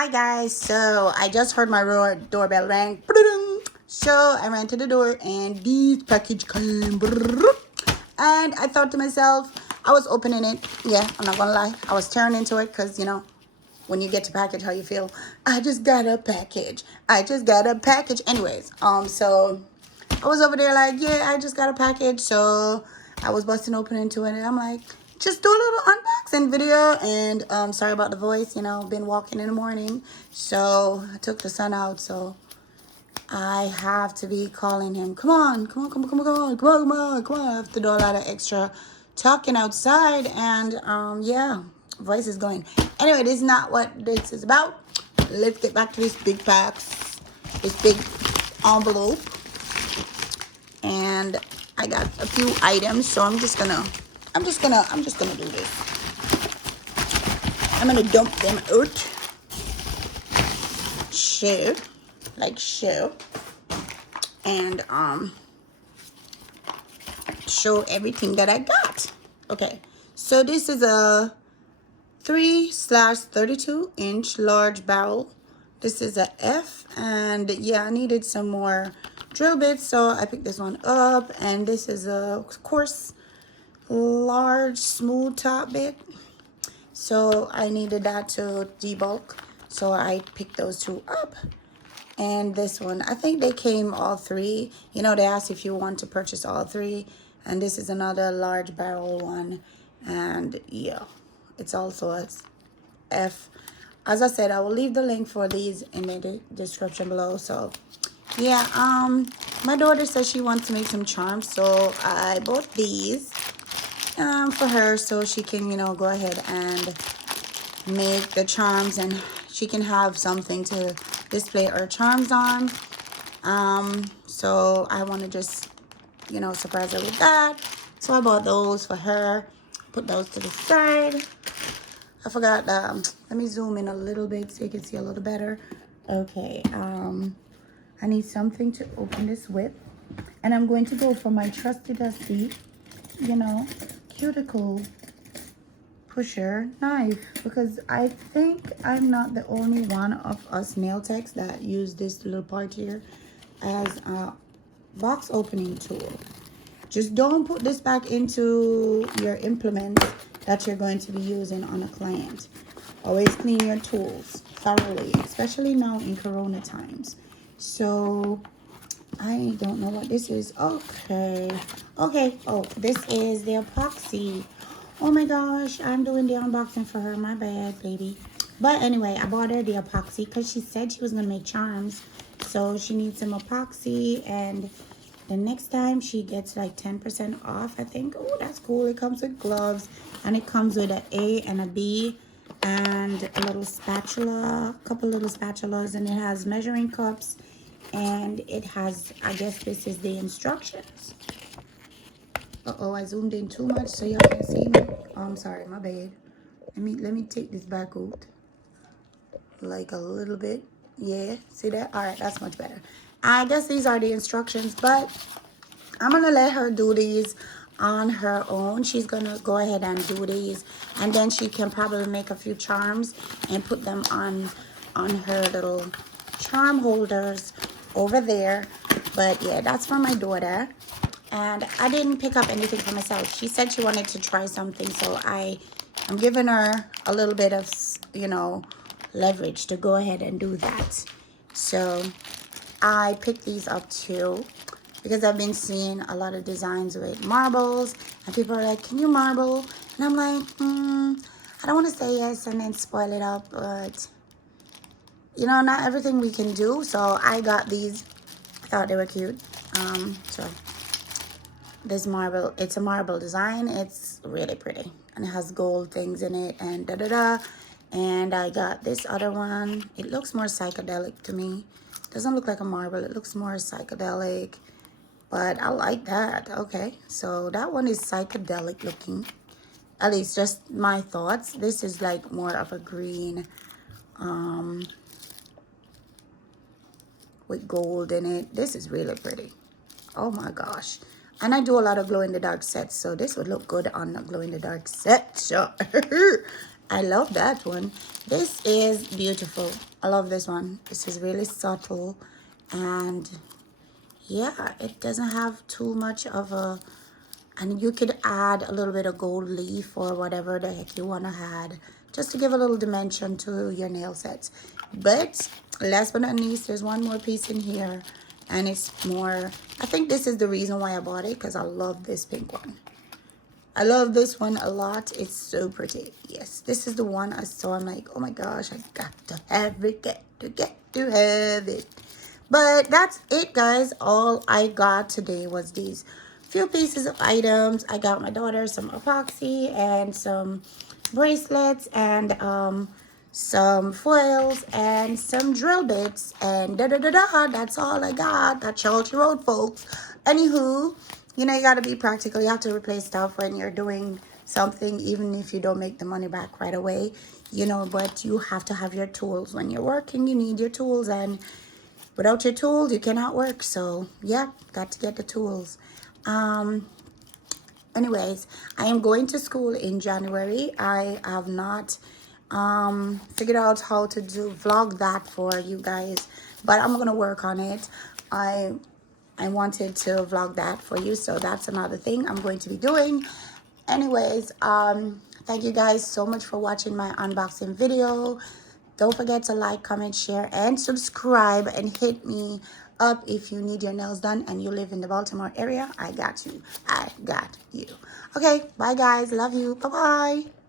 Hi guys, so I just heard my doorbell ring. So I ran to the door and this package came. And I thought to myself, I was opening it. Yeah, I'm not gonna lie. I was tearing into it because, you know, when you get to package, how you feel. I just got a package. I just got a package. Anyways, so I was over there like, yeah, I just got a package. So I was busting open into it and I'm like, just do a little unboxing video. And sorry about the voice, you know, been walking in the morning. So I took the sun out. So I have to be calling him. Come on, come on, come on, come on, come on, come on, come on, come on. I have to do a lot of extra talking outside. And yeah, voice is going. Anyway, this is not what this is about. Let's get back to this big box, this big envelope. And I got a few items, so I'm just gonna do this. I'm gonna dump them out. Share, like share, and show everything that I got. Okay, so this is a 3/32 inch large barrel. This is a F, and yeah, I needed some more drill bits, so I picked this one up. And this is a coarse, large, smooth top bit, so I needed that to debulk, so I picked those two up. And this one, I think they came all three. You know, they asked if you want to purchase all three. And this is another large barrel one, and yeah, it's also a F. As I said, I will leave the link for these in the description below. So yeah, my daughter says she wants to make some charms, so I bought these for her so she can, you know, go ahead and make the charms, and she can have something to display her charms on. So I want to just, you know, surprise her with that. So I bought those for her. Put those to the side. I forgot, let me zoom in a little bit so you can see a little better. Okay, I need something to open this with. And I'm going to go for my trusty dusty, you know, cuticle pusher knife, because I think I'm not the only one of us nail techs that use this little part here as a box opening tool. Just don't put this back into your implements that you're going to be using on a client. Always clean your tools thoroughly, especially now in Corona times. So I don't know what this is. Okay. Oh, this is the epoxy. Oh my gosh, I'm doing the unboxing for her. My bad, baby. But anyway, I bought her the epoxy because she said she was going to make charms. So she needs some epoxy, and the next time she gets like 10% off, I think. Oh, that's cool. It comes with gloves, and it comes with an A and a B and a little spatula, a couple little spatulas, and it has measuring cups, and it has, I guess this is the instructions. Uh-oh, I zoomed in too much so y'all can see me. Oh, I'm sorry, my bad. Let me take this back out. Like a little bit. Yeah, see that? All right, that's much better. I guess these are the instructions, but I'm going to let her do these on her own. She's going to go ahead and do these, and then she can probably make a few charms and put them on her little charm holders over there. But yeah, that's for my daughter. And I didn't pick up anything for myself. She said she wanted to try something, so I'm giving her a little bit of, you know, leverage to go ahead and do that. So I picked these up too because I've been seeing a lot of designs with marbles, and people are like, can you marble? And I'm like, I don't want to say yes and then spoil it up, but you know, not everything we can do. So I got these. I thought they were cute. So this marble, it's a marble design. It's really pretty, and it has gold things in it, and da-da-da. And I got this other one. It looks more psychedelic to me. Doesn't look like a marble. It looks more psychedelic, but I like that. Okay, so that one is psychedelic looking. At least just my thoughts. This is like more of a green with gold in it. This is really pretty. Oh my gosh. And I do a lot of glow in the dark sets, so this would look good on a glow in the dark set. Sure. I love that one. This is beautiful. I love this one. This is really subtle, and yeah, it doesn't have too much of a, and you could add a little bit of gold leaf or whatever the heck you want to add, just to give a little dimension to your nail sets. But last but not least, there's one more piece in here, and it's more, I think this is the reason why I bought it, because I love this pink one. I love this one a lot. It's so pretty. Yes, this is the one I saw. I'm like, oh my gosh, I got to have it, get to have it. But that's it, guys. All I got today was these few pieces of items. I got my daughter some epoxy and some bracelets and some foils and some drill bits, and da-da-da-da. That's all I got. That's all she wrote, folks. Anywho, you know, you got to be practical. You have to replace stuff when you're doing something, even if you don't make the money back right away, you know, but you have to have your tools. When you're working, you need your tools, and without your tools, you cannot work. So yeah, got to get the tools. Anyways, I am going to school in January. I have not figured out how to do vlog that for you guys, but I'm gonna work on it. I wanted to vlog that for you, so that's another thing I'm going to be doing. Anyways, thank you guys so much for watching my unboxing video. Don't forget to like, comment, share, and subscribe, and hit me up if you need your nails done and you live in the Baltimore area. I got you. I got you. Okay, bye guys. Love you. Bye-bye.